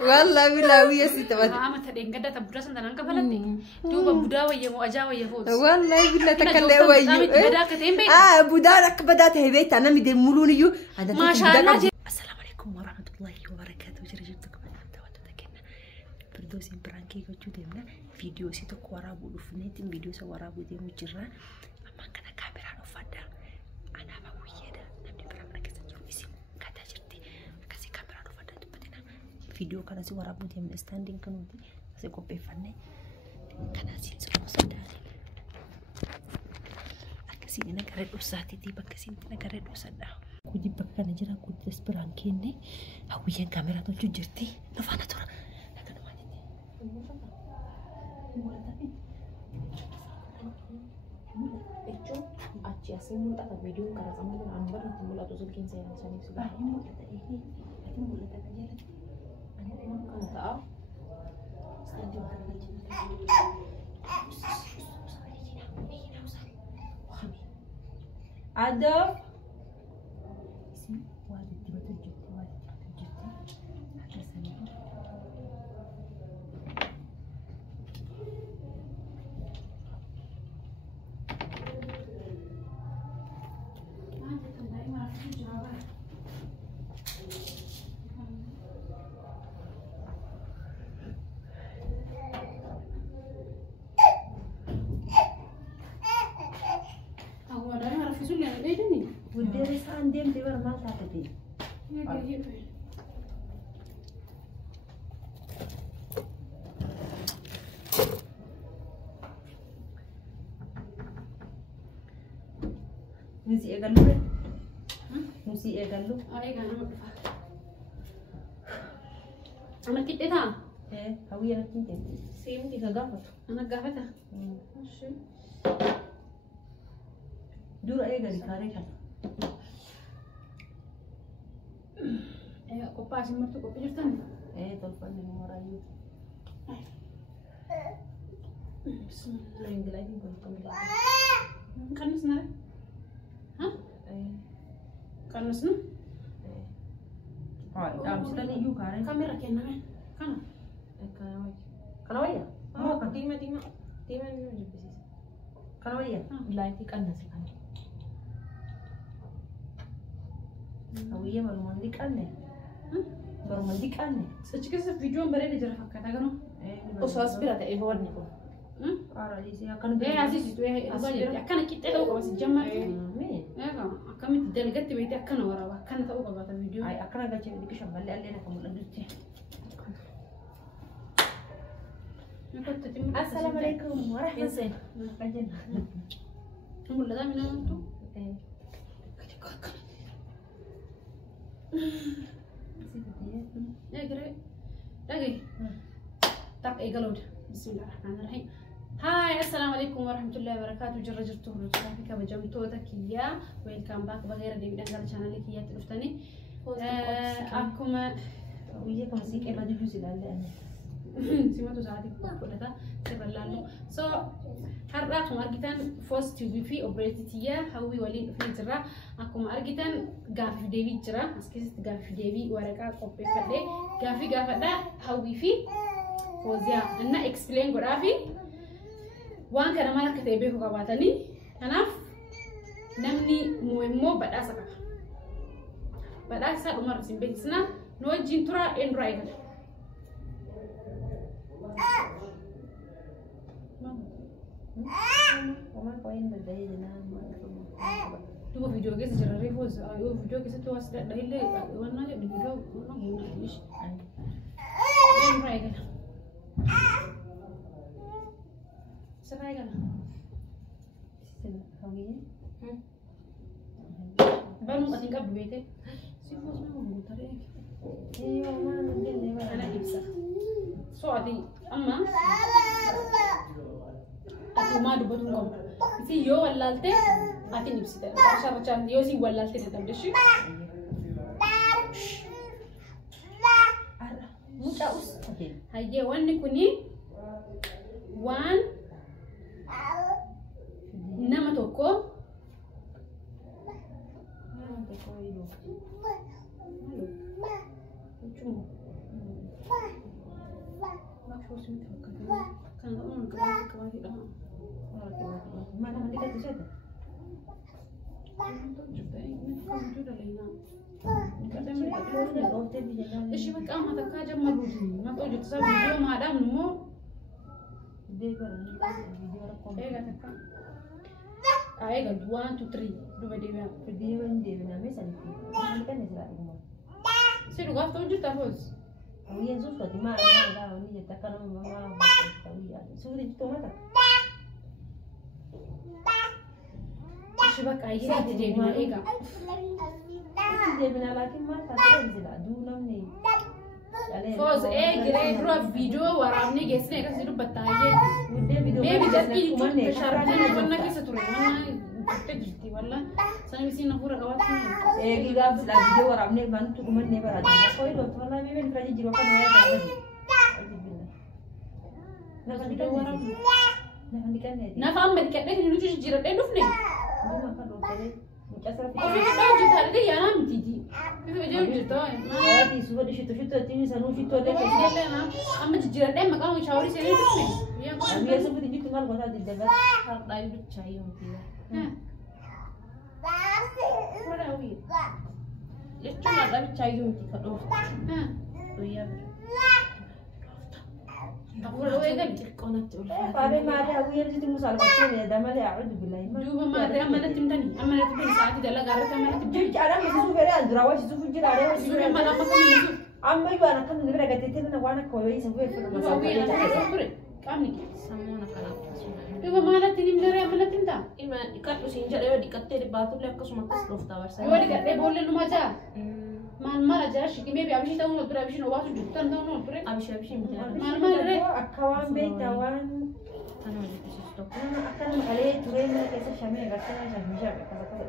والله بالله ويا ستة ما تدين قدرت بدرس أنت نانك بلدي دوبا بودا ويا مواجا ويا فوز والله بالله تكلم ويا بودارك بدأت هبيت أنا مدي مولونيو ما شاء الله. السلام عليكم ورحمة الله وبركاته. جرجتكم أنا توات تكنا فردوسين برانكي كجودنا فيديو سيتك ورابو لفنيت فيديو سوارابو دي مجرا أما كنا كاميرا نفدا أنا بويه ده نبدي برامنا كسنجرو اسم كاتا جرتي كاسي كاميرا نفدا تبدينا فيديو كنا سي ورابو دي من ستاندين كانوا دي سي كوبي فني كنا سي سلو صدالي أكسي أنا كرد وساتي دي بكسي أنا كرد وسدا كودي بكا نجرا كودي برانكي ني هويان كاميرا تو جرتي نفانا ترى لكن ما جدي Aci asing mulut atau video karena kamu tuh ambil nanti mulut tuh semakin saya rasanya sudah. mulut ini, nanti mulut aja lah. Anda memang kalau tahu, Sekarang ada. sini, waduh tiba-tiba jatuh, ada sana. Udara sandem di luar mata tadi. Musi egalu, musi egalu. أي كان أنا كنت إذا Hawi anak cinta. Sim tiga gafat. أنا قاعدة Dulu ayah dari kare kan. أكو باش مرتو كو بيجتن Telepon dengan orang itu. بسم الله Yang lagi pun kami. كان نسنا ها كان نسنا Kamu sudah nih yuk kare. كاميرا كنا كان Kalau ya? Oh, tima ini juga sih. Kalau ya? Live kan nasi kan. Hawiya baru mandi kan deh. Baru mandi kan deh. سأشوف فيديو بريء جرا فكرت أكنو Usaha aspirasi ehor nih kok. Ara isi akan عزيز توه أزاي أكنا كده لو بس جمع Amin. أكمل تدلقت بيتي أكنا ورا أكنا تقول قبل الفيديو Ay akan agak cewek dikit sama balik alena kamu lanjut sih. Assalamualaikum warahmatullahi wabarakatuh. نقول لذا من أنتو يا قري لقي طق إيه قلود بسم الله الرحمن الرحيم. هاي السلام عليكم ورحمة الله وبركاته. جرجرتو رجعتك بجمتو تكيا ويلكم باك بغير دي من أجل channel كيا تلفتني أكم Hawiya kamu sih kayak baju sih dah ada. سمعتوا ساعتك كلها سبب لانه so هرقت مارجتان فوست تي في اوبريتيا هوي ولين في جرا اكو مارجتان غاف ديفي جرا اسكيس غاف ديفي ورقه كوبي فدي غافي غافدا هوي في فوزيا انا اكسبلين غرافي وان كان مالك تيبه قباتني انا نمني مهمو بداسا عمر سيمبيسنا نوجين ترى ان رايغل Kamu poin berdaya jenang. Dua video guys jadi reviews, video guys itu asal dah ile, warna di video warna guna ish. Yang baik kan? Serai kan? Hawiya. Baru mau tinggal di BT. Si bos mau mutar ya. Iya, mana mungkin lewat. Anak bisa. So adi, amma. Ati ma dubat ngom. Si yo walalte, ati nipsita. Ashar chan yo si walalte detam deshi. Muka us. Okay. Haye wanni kuni wan nama tokko jechuun. Bakka osoo hin fakkaatu. Kan qabuun qabaatidha. Mana mandi kan disata. Ishi bakka amma takkaa jammaruuti. Maqaa hojjetu isaa viidiyoo maadhaaf immoo eega takka. Eega 1 2 3 duba deebi'a. Deebi'amee sanitti. Mandi kan israa dhuguma. Si dhugaaf ta'u jirta foos. Awwiin sun fudhati maal wanni jetta akka nama ta'uu yaadu. Suurri jittoo mata. Ishi bakka ayyee deebi'a eega. Deebi'aa laakiin maal taatee jira duu namni. Foos eegiree dura viidiyoo waraabnee geessine akkasii dubbatta ayyee. Beebi jalqii shaarranii qonna keessa ture. Mana jirti walla sanbisiin nafuura qabaatu. Eegi gaaf silaa viidiyoo waraabnee baantu dhumannee barate. Koyi dooftu wallaa beebeen bira jijjiiruu akka nama yaadu. Nafa viidiyoo waraabnu. Nafa dhiqannee. Nafa amma dhiqadhee kan nuti jijjiiradhee dhufne. Dhuma akka dhooftalee mucaa sarara fiixee. Ofii dhibaa hojjetaa yaanaa mitiiti. Bifa hojii hojjetaa. Yaadii suba dhishittu ittiin sanuu fittoolee keessaa. Amma jijjiiradhee maqaan shaaworii seenee dhufne. Ammayyaa suba dhijjiitu maal gotaa diddagaa har'aa ibichaa yoo miti. Waraawii. Jechuun har'aa bichaa yoo miti ka dhooftu. Guyyaa bira. Afuura weegal. Xiqqoonatti ulfaata. Faabee maatii hawwii erjiti musaal bakkee damalee a'uudhu billahi. Duuba maatii amma natti himtanii amma natti himtanii sa'aatii dalagaa irratti amma natti himtanii. Jaadhaan masiisuu fedhee anduraa wajjisuuf jiraadhee Suufi amma amma kamiyyuu. amma iyyuu ana kan bira gateetti nana waan akka wayii isa bu'ee fudhama Hawwii ana keessa ture qaamni kee. sammuun akkanaaf Duuba maalatti himdaree amma natti himtaa? ima dhiqadhu siin jedhe yoo dhiqattee dhibaatullee akkasuma akkas dhooftaa barsaa Yoo dhiqadhee boollee lumaa jaa. Maal jaa shiqimee bi abishii ta'uu ture abishiin obaatu jirtu tan ta'uu ture. abishii miti Maal akka waan beektaa waan kana hojjechiisu tokko nama akka nama qalee turee mana keessa shamee agartee shamee akkas akkas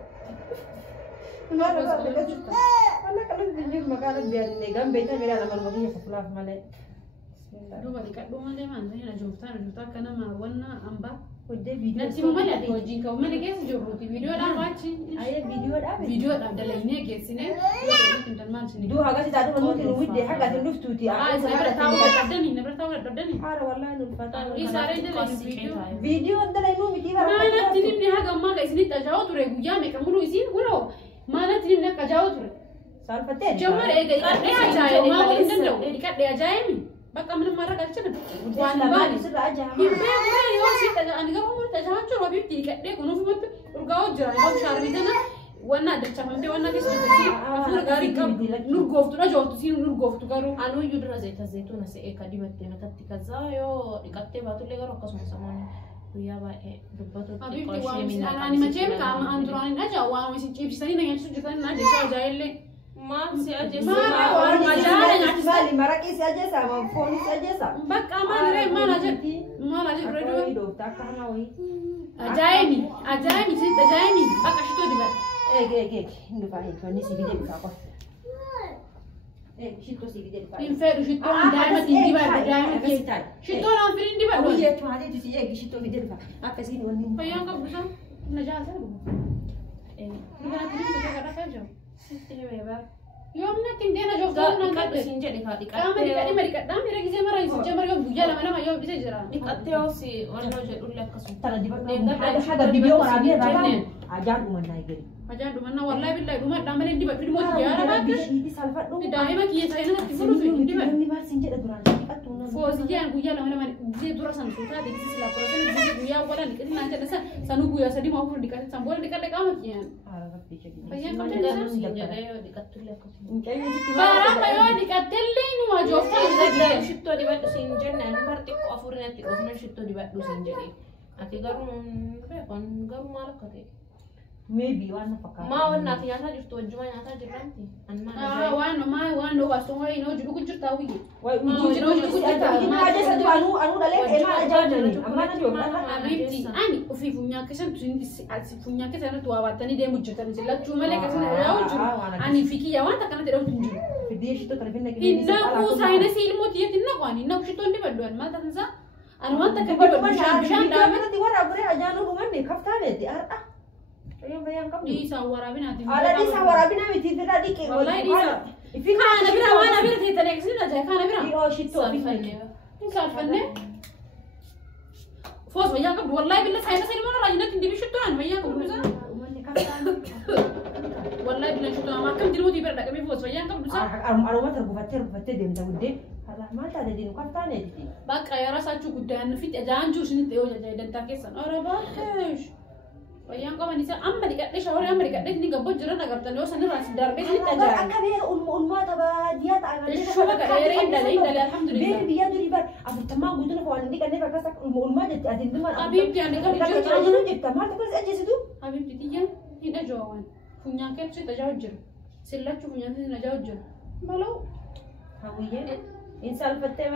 Wala kalau tunjuk makanan biar negam beta mira nama rumahnya sebelah malah. Duuba dhiqadhuu malee maal na jooftaa kana maawwanna hambaa. Hojii video. Natti immoo malee ati wajjin ka'u mana keessa jirruuti viidiyoodhaan waachi. Ayah video dah. Viidiyoodhaan dalaginee geessinee maal isin Dua haga si tadu mungkin lumit deh haga tunduk tuti. Nabira taa'uu dadhabdanii nabira taa'uu dadhabdanii. Hara wallahi nulfata. Isaaree dalagu viidiyoo. Video anda lain miti bara. Maalatti nimni haga ammaa ka isinitti ajaa'oo ture guyyaa meeqa muluu isiin kunoo maalatti nimni akka ajaa'oo ture. Soal petir. Jamar dhiqadhee ajaa'ee maamuu hin danda'u dhiqadhee ajaa'ee bakka mana mara galchina waan baali hibbee yoo si ani garuu mun tajaajila roobifti dhiqadhee kunuunfumatti urgaa'oo jira yoo shaarbii kana wanna addachafamtee wanna keessatti hafuura gaarii qabu nurgooftudha jooftu siin nurgooftu garuu Anu yudra zaytuuna se'ee ka dibattee matatti kaza yoo dhiqattee baatullee garuu akkasuma samoonni guyyaa baay'ee dubbatu Habibti waan isaanii macheem qaama aan duraan hin ajaa'u waan isin ciibsisanii na nyaachisuu jirtan na ajeessaa ajaa'illee. Maal si ajeessa? Maal waan ajaa'ila nyaachisa. Maali maraqii si ajeessa moo foon si ajeessa? Bakka maaliree maal ajaa'i maal ajaa'i reediyoo. Dooftaa akka hama wayii. Ajaa'imi sitti ajaa'imi bakka shitoo dibata. Eegi hin dhufaa wanni si bidee bitaa qofa. Shittoo si bidee bitaa. Hin fedhu shittoon daa'imatti hin dibadhu daa'imatti. Shittoon aan firiin dibadhu. Biyya tumaatee tusi eegi shittoo bidee bitaa. Akkasiin wanni. Fayyaan qabdu san na jaasa dhugu. Dibaatti hin fedhu kadhaa kan jiru. Sitti himee bara. Yoomnatti hin deena jooftaa Dhiqadhu dhiqadhu siin jedhe kaa qaama dhiqadhee ma dhiqadhaa miira gisee mara isin jamar yoo guyyaa lama yoo bisee jira. Dhiqattee yoo si wannoo jedhullee akkasuma. Tana dibadhu haga video waraabee irraa ajaan dhumannaa eegale. Ajaan dhumannaa wallahi billahi dhumadhaa malee dibadhu dhimooti yaa rabaatti. Bishiiti salphadhu. Daa'ima kiyya ta'ee natti fudhutu hin dibadhu. Namni maal siin jedha duraan dhiqattu nama. Foosiyyaan guyyaa lama gisee dura san suutaa deegisi silaa koratan gisee guyyaa wala dhiqatin naan jedha sanuu guyyaa sadii maa furu dhiqatin san booda dhiqadhe qaama kiyyaan. Fayyaan qabdi Siin jedhee yoo dhiqattullee akkasuma. Baaraama yoo dhiqattellee numa jooftaa Daddaa shittoo dibadhu siin jenne anu bar xiqqoo afurii natti dhufna shittoo dibadhu siin jedhe. Ati garuu beekon garuu maal akka ta'e. Maybe waan fakkaatu. Maa wanna ati nyaataa jirtu wajjuma nyaataa jirranti. waan waastoo wayii noo jiru jirtaa wiyyi. Ani ofii funyaa keessa irratti waa baattanii deemu jirtan lachuu malee akkasuma irraa jiru. Ani fikiyyaa waan takka natti dhawutu hin jiru. Innaquu saayinsii ilmooti yetti innaqu ani innaqu shittoon dibaddu ani maal taasisaa? Ani waan takka dibaddu bishaan dhaabee. Dhiisaa waraabinaati. Ada di sawara bina miti tidak dikit. Wallahi dhiisaa. Kana bira waan abira teetanii eegsisna jaa kana bira. Yoo shittoo Saalfannee. Foos wayyaa qabdu wallahi billa saayina saayina mana raajinatti hin dibi shittoon wayyaa qabdu isaa. Wallahi billa shittoon amma akkam jiruutii bira dhaqamee foos wayyaa qabdu isaa. Aroma targufattee deemta guddee. Maal taate deemu kaftaaneeti. Bakka yeroo saachuu guddaan fitti ajaan jiru isinitti yoo jajaa dantaa keessan. Ora baatteesh. Wayyaan qaban isaa amma dhiqadhee shaaworii amma dhiqadhee inni gabboo jiran agartan yoo sanirraa si darbee isinitti ajaan. Akka beera ulmaata baadiyyaa ta'an. Shuba gadheeree hindalee alhamdulillah. Beera biyyaa durii bar afurtamaa guutuun waan inni kanneen akkas ulmaa jetti ati dhuma. Habiibti ani kan jirtu jiru jetta maal tokko ajjeesitu. Habiibti tiyya hin ajaawan. Funyaan kee si tajaajil jiru. Sillachuu funyaan si tajaajil jiru. Balau. Hawwiyyee. In salfattee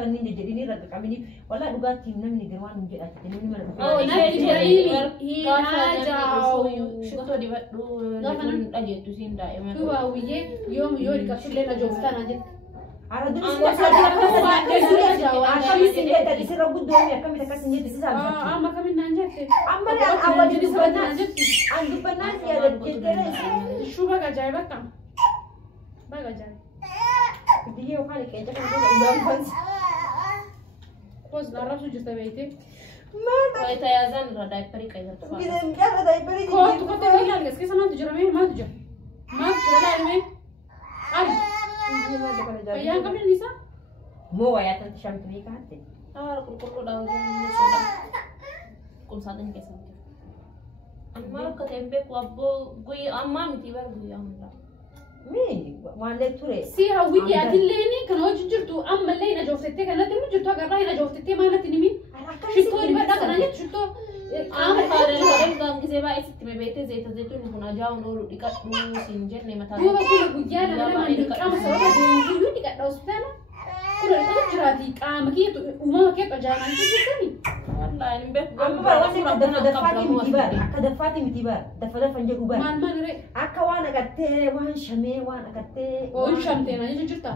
wanni jedhini irratti qabini wala dhugaatii namni garwaan hin jedhatti namni mana dhufee. Oh natti jedhini hiinajaawu shittoo dibadhu gaafa dhageettu siin daa'ima. Tu hawwiyyee yoo dhiqatullee ajooftaa na jette. Ara duris akkamitti jedha isirra guddoomi akkamitti akkas hin jette si salfatte. Amma kamiin naan jette. Amma awwal dubbannaa an dubbannaa si jettee shuba gajaa'iba akkam. Baga jaa'iba. Dia kan kayak jangan banget. Kos darah sudah terbaik. Mana? Kalau tayazan rada peri kayak gitu. Kita enggak ada peri. Kau tu kata bilang guys, kita sama tujuh ramai, mana tujuh? Mana tujuh ramai? Ali. Yang kami Lisa? Mau ya tante Shanti ni kate. Kurkur dah jangan sudah. Kum saden kesan. Amma katembe ko abbo gui amma miti bar gui amma. Mi, waan ture. Si hawwii yaadilleeni kan hojii jirtu ammallee ina jooftee kanatti mu jirtu agarraa ina jooftee maanatti nimi. Shittoo dibadhaa kana jechuun shittoo qaama faadhaan kan gisee baay'ee sitti bebeete zayita zayituun kun ajaa'uun oolu dhiqadhu siin jenne mataa. Duuba kun guyyaa lama qaama sababa guyyuu dhiqadha hospitaala. Kun dhiqatu jiraati qaama keetu uumama keetu ajaa'aan jirtani. Wallahi hin beeku. Amma bara waan daffaati miti bar akka daffaati miti bar daffa hin jedhu bar. Maal ree? Akka waan agattee waan shamee waan agattee. Oon shamtee na jechuun jirta.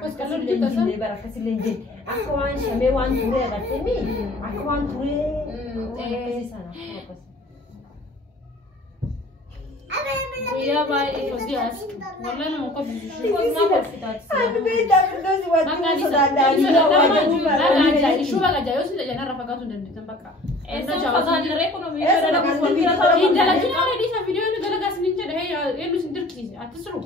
Akkasiillee hin jenne bar akkasiillee hin jenne akka waan shamee waan turee agattee mi akka waan turee. Akkasii sana akkasii. Guyyaa baay'ee fosiyaas. Wallahi nama qofa bishuu. Kos nama fitaati. Aduh beda berdosi waktu sedang Isu baga jayo sih jangan rafa kau sudah di tempat kak. Fakaan ekonomi Dalam video ini galagas ninja deh ya lu sendiri kis atas seru.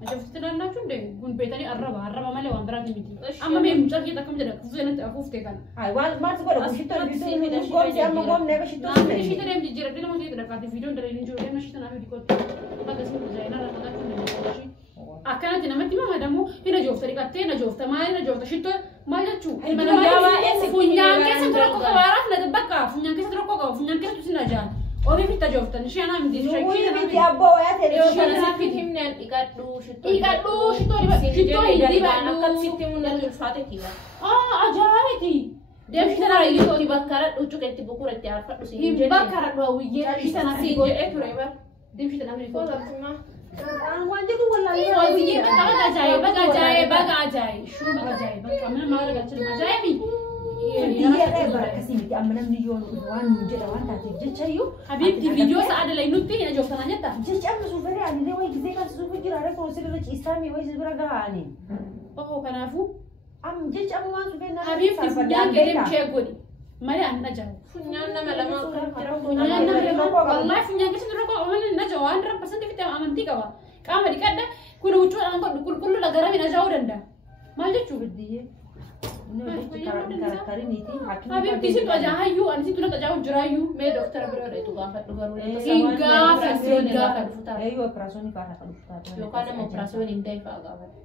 Macam setelah lancun deh gun betani arraba malah wan berani miti. Amma me muncul kita kamu jadi kufu nanti aku ftekan. Hai wal mas gua aku situ gitu gom siapa gom nega situ. Tapi situ dia menjadi dia mau dia dekat video dari ninja dia masih tanah di kota. Bagas ni berjaya nara tak aku Akkanatti namatti madamu ina joofta dhiqattee ina joofta maal ina joofta shittoo maal jechuu funyaan keessa tokko qabaaraaf na bakka funyaan keessa tokko qaba funyaan keessa tusin ajaan ofi fitta jooftan ishee anaa miti Wih biti abbo ya tadi. Sakit himnen ikaddu shittoo dibadhu akkasitti mul'atu ulfaate kiba. Ajaa'ibti deemsi tanaa Itti bakkara dhucuqetti bukuretti arfadhu siin jedhe. bakkara dhawwiyyee Sana siin jedhe ture bar. deemsi tanaa Kootartuma. Waan jedhu wallahi. Dhawwiyyee baga ajaa'ib shuu baga ajaa'ib bakka mana maala galchinu ajaa'ibi. Iya barakasi miti amma namni yoo waan jedha waan taateef jecha iyyuu. Habibti viidiyoo sa'aada lay nutti hin ajooftanaa jetta. Jecha amma suufaree ani way gisee kan suufu jira reefu sirra ciisaami way sirra gahaani. Kanaafuu Jecha amma waan suufee nama. Habibti funyaan gadi chee godhi. Malee an najaawu. Funyaan nama lama Wallahi funyaan keessa dura koo amanni najaawu waan dura parsantii fitte amantii qaba. Qaama dhiqadha kun huccuudhaan godhu qulqulluu lagarami najaa'uu danda'a. Maal jechuu? Biddiyee. Karakteriniti hakiim. Habibti situ ajaa'iyyuu ani situ nata ajaa'u jiraayyuu. mee doktara bira dheetu gaafadhu garuu Gaafa Eeyyuu operaasyoonii fa'aa akka dhuftaa. yookaan nama operaasyoon hin ta'e fa'aa gaafadhu.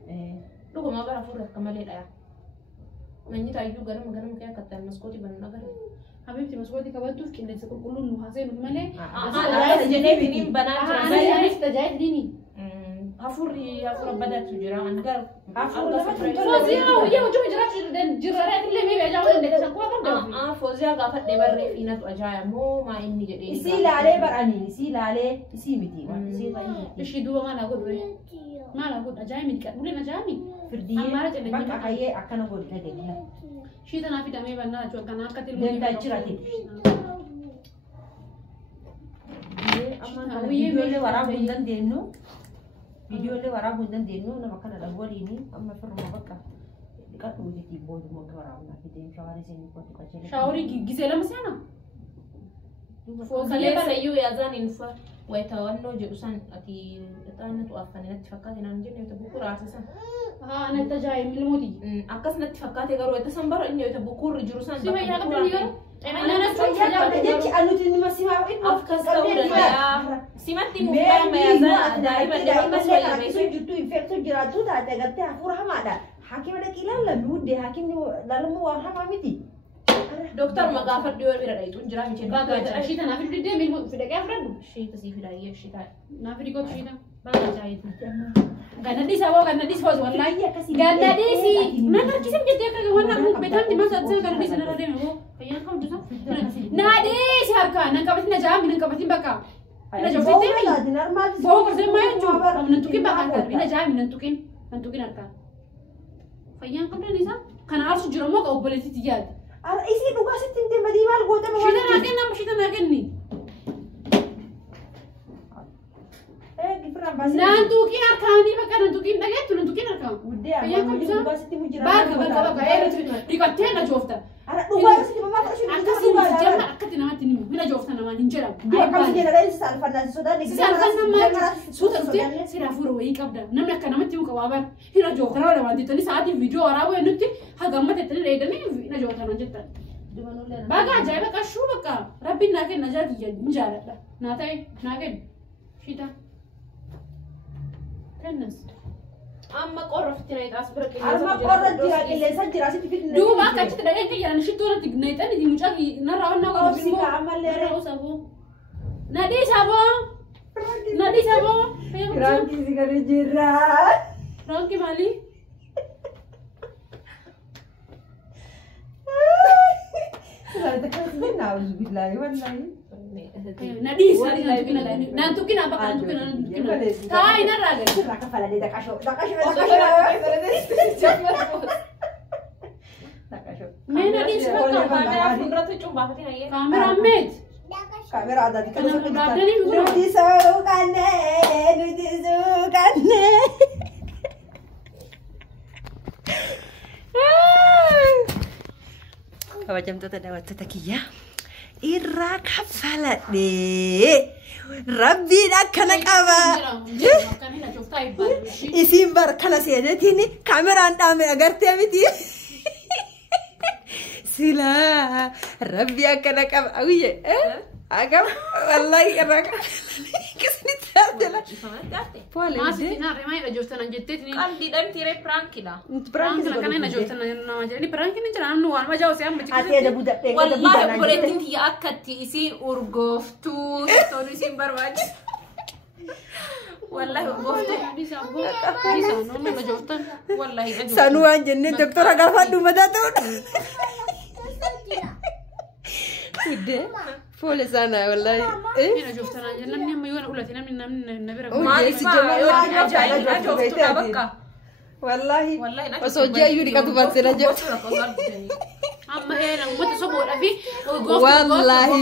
Dhuguma bara fuudhu akka malee dhaya. Manyi taayyuu ganama kee akka ta'an maskootii banuu agarra. Habibti maskootii qabattuuf qilleensa qulqulluun nu haaseenuuf malee. Jedhee biniin banaa jira. Anis tajaajilini. Hafuurri hafuura badaatu jira. Angar Fooziyaa hojii jiraachuu jiraaraa illee mee ajaa'uu dandeessan kuwa kan darbu. Fooziyaa gaafadhee barree fiinatu ajaa'iba moo maa inni jedhee. Isii ilaalee baranii isii ilaalee isii miti. Isii baay'ee. Ishii duuba maal godhu maal godhu ajaa'ibni qadhuleen ajaa'ibni. Firdiyee bakka hayyee akkana godhina deemna. Shii tanaaf hidhamee bannaa jechuudha kan akka Deemtaa jiraati. Amma kana ijoollee waraabuu hin dandeenyu. فيديو اللي وراه بندن دينو أنا ما كان الأوليني أما في الرمضان كانت وجدتي بود من ورانا في دين شوارع زين كنت كشيء شاوري جزيلا مسينا Kale sayyuu yaazaan infa wayitaawannoo jedhu san ati ixaana tu'affane natti fakkaate naan jenne wayita bukkuu raasisan. أنا تجاي من المودي Akkas natti fakkaate garuu wayita san bara inni wayita bukkuurri jiru san سيما يا قبل اليوم أنا جيت أنا تني ما سمع Akkas ta'uu danda'a. Simatti muffaa mayaazaan daa'ima dhibbaas fayyadameetu. جتو إنفكتو جراتو تاتا قلت أفورها ما ده حكيم لك إلا لا بودي حكيم لا مو وارها ما متي Doktor magaafadhu yoo bira dhayitu hin jiraa michee باقي أشيتا نافي بدي من في دقيقة فرد Ishee tasii fidaayee ishee taa'e. نافي دي قط شيتا باقي جايت قاعد نديس أبغى قاعد نديس فوز والله قاعد نديسي ما نركز بجد يا وانا مو بيتام دي ما صدق قاعد نديس أنا رديم هو فيان كم جزء ناديس هركا نكبت نجام نكبت بكا أنا شفت تيمي بوه برزي ما ينجو أم ننتوكين بكا كاربي نجام ننتوكين هركا فيان كم نديسا كان عارف جرموك أو بلتي تجاد إيش نقاش تنتي مديمة القوة ما شيتا ناقين نام شيتا ناقيني نانتوكين أركاني بكا نانتوكين نجيت نانتوكين أركان ودي فيان كم جزء باقي إيه ريكاتين جوفتا أنا نقاش تنتي ما فرش akkasi jama akkati namatti himu bina joofta namaan hin jedhamu. Akkasi jedhanii saalfannaan sodaanni. Saalfannaan suuta dhuftee siraa fuura wayii qabda. Namni akka namatti himu qabaa bara hina joofta nama lamaan jettanii sa'aatiin viidiyoo waraabuu nutti hagamma jettanii dheedanii hina joofta nama jettan. Baga ajaa'iba qashuu bakka rabbiin naa kenna jaakiyya hin jaaladha. Naa ta'e naa kenna. Shita. Kennas. Amma qorrofti na ixaas bira Arma qorra jira qilleensa jira sitti fitna. Duuba akka achitti dhageen kiyyan shittoo natti neexan itti mucaa narraa wannaa qabu Obsi ka ammallee. narraa saboo. Nadii saboo. Nadii saboo. Rankii si gadi jira. Ranki maali? Na'udzu billahi wallahi. Nadis, nantukin apa kan nantukin. Kai narraa gadi. Sirraa kafala dee daqashoo. Mee nadis bakka Kamera fuulduratti cuunbaafatiin hayyee. kaamera meet. Kamera adaati kan Kana dhaabdanii fi nuti suuqanne. Kabajamtoota daawwattoota kiyyaa irraa kafaladhee rabbiin akkana qaba. Isiin bara kana seenetiin kaameraan dhaame agartee miti. Silaa rabbi akkana qaba. Awuyye agam wallahi irraa kisnitti taatela. Maasii naarree maayidha jooftan an jetteetini. Qalbii dhabtiiree piraankiidha. Piraanki kana na jooftan nama jedhani piraanki ni jira namni waan majaa osoo amma Ati ada budak deh. Wallahi obboleettiin tiyya akkatti isiin urgooftuu toonu isiin barbaachisu. Wallahi urgooftuu. nama jooftan. Wallahi ajoo. Sanuan jenne dokter agak madaa ta'udha. Udah, full sana wallahi. Ina jooftan an jenna namni amma yoona ulate namni na bira Maaliif ajaa'ibaa jooftuudha bakka. Wallahi. Wallahi Osoo ji'a iyyuu dhiqatu baatee na jiru. amma uummata soboodhaa fi Wallahi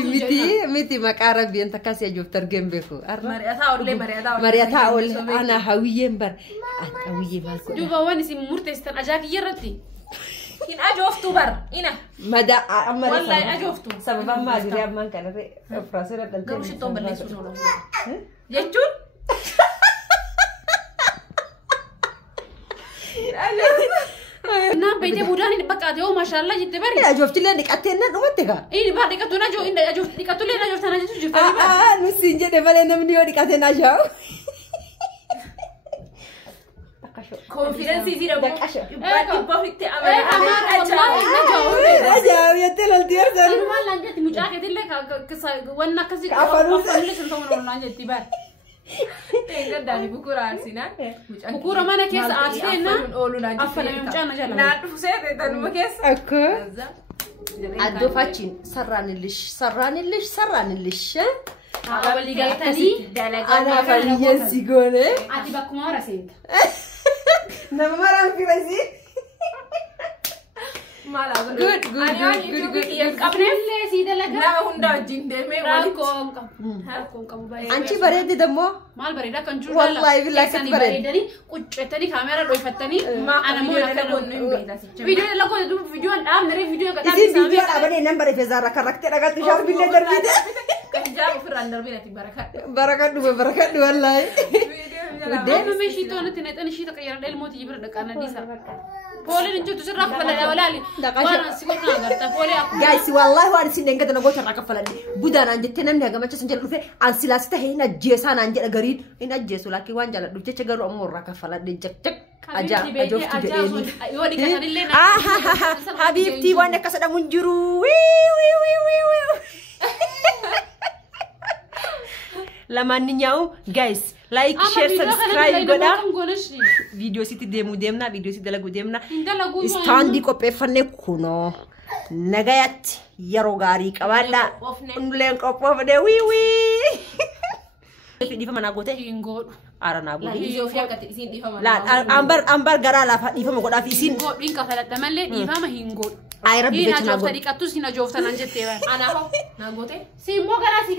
miti maqaa rabbiin takkas ajooftar gembeeku. Mari'ataa ollee Mari'ataa ollee ana hawiyyeen bar. Hawiyyee maal godha? duuba waan isin murteessitan ajaakiyya irratti Hin ajooftuu bar ina. Mada amma Wallahi ajooftuu. sababa maaliif ammaan kanarree firaasira dhaltee. Garuu shittoon balleessuun oolu. Jechuun naan beeytee buudaan bakka yoo maashaallah jette bari Ajooftillee dhiqattee na dhumatte gaa. inni baa dhiqatu na joo inni dhiqatullee na jooftan jechuun jirtanii bara Nusiin jedhe malee namni yoo dhiqate na jaa'u. konfidensii jedhamu. Daqasha. Dhibba ofitti hamaara wallaahi na joo Na jaa'u jettee lolti yoo ta'u. Sanumaan laan jetti mucaa keetillee wanna akkasii Kaafanuu qabanillee sun ta'uu laan jetti bara Gaddaani bukuura aarsinaa. bukuura mana keessa aarsiteenna oolunaa affaname mucaa na jala Naa dhufu seete tanuma keessa. Akka. Addoofachiin sarraanillish. walii galtanii Anaaf aliyyeessi goone. ati bakkuma hora seenta Nama maraan firasi. Mala Good, good, Ani good, on good, YouTube good, yang good. qabne si dalaga. na hunda wajjin deemee Rakkoon qabu. Rakkoon qabu baay'ee. Anchi bareeddi dammoo. Maal bareeda kan jiru Wallahi billahi kan bareeda. bareedani quccetanii kaamera dhoyfattanii Anamoo akka goonu hin beekasicha. Viidiyoo lakkoo jedhu viidiyoon dhaabnere viidiyoo gataa Isin viidiyoo dhaabanii nan bare feezaarra kan rakkate dhagaatti shaarbillee darbite. Kan jaabu ofirraan darbinati barakadha. Barakadhu wallahi. Amma meeshii toonatti neexan ishii takka yeroo dheelmooti jibira dhaqaan adiisa. Pooliin hin jirtu sirraa kaffaladha walaali. Waan si godhana agarta poolii akkuma. Guys, wallahi waan isin deengata nagoota irraa kaffaladhe. Budaanaan jettee namni hagamacha sin jedha dhufe an silaas ta'e hin ajjeesaa naan jedha gariin hin ajjeesu laakiin waan jaaladhuuf jecha garuu ammoo irraa kaffaladhe jak ajooftu jedheeni. Habiibtii waan akkas jedhamu hin jiru. Lamaaninyaawu guys like share subscribe godha. Video sitti deemu deemna video sitti dalagu deemna. Istaandii qopheeffannee kunoo nagayatti yeroo gaarii qabaadha. Hunduleen qophoofne wii. Dhiifama naa goote hin godhu. Ara naa goote. Isin ofii akkatti isin dhiifama. Laal ambar garaa lafa dhiifama godhaaf isin. Godhiin kafaladha malee dhiifama hin godhu. Ay rabbi Hin jecha naa ajoofta goote. dhiqattus hin ajooftan an jettee bara. Anaafoo naa goote. Si immoo garaa si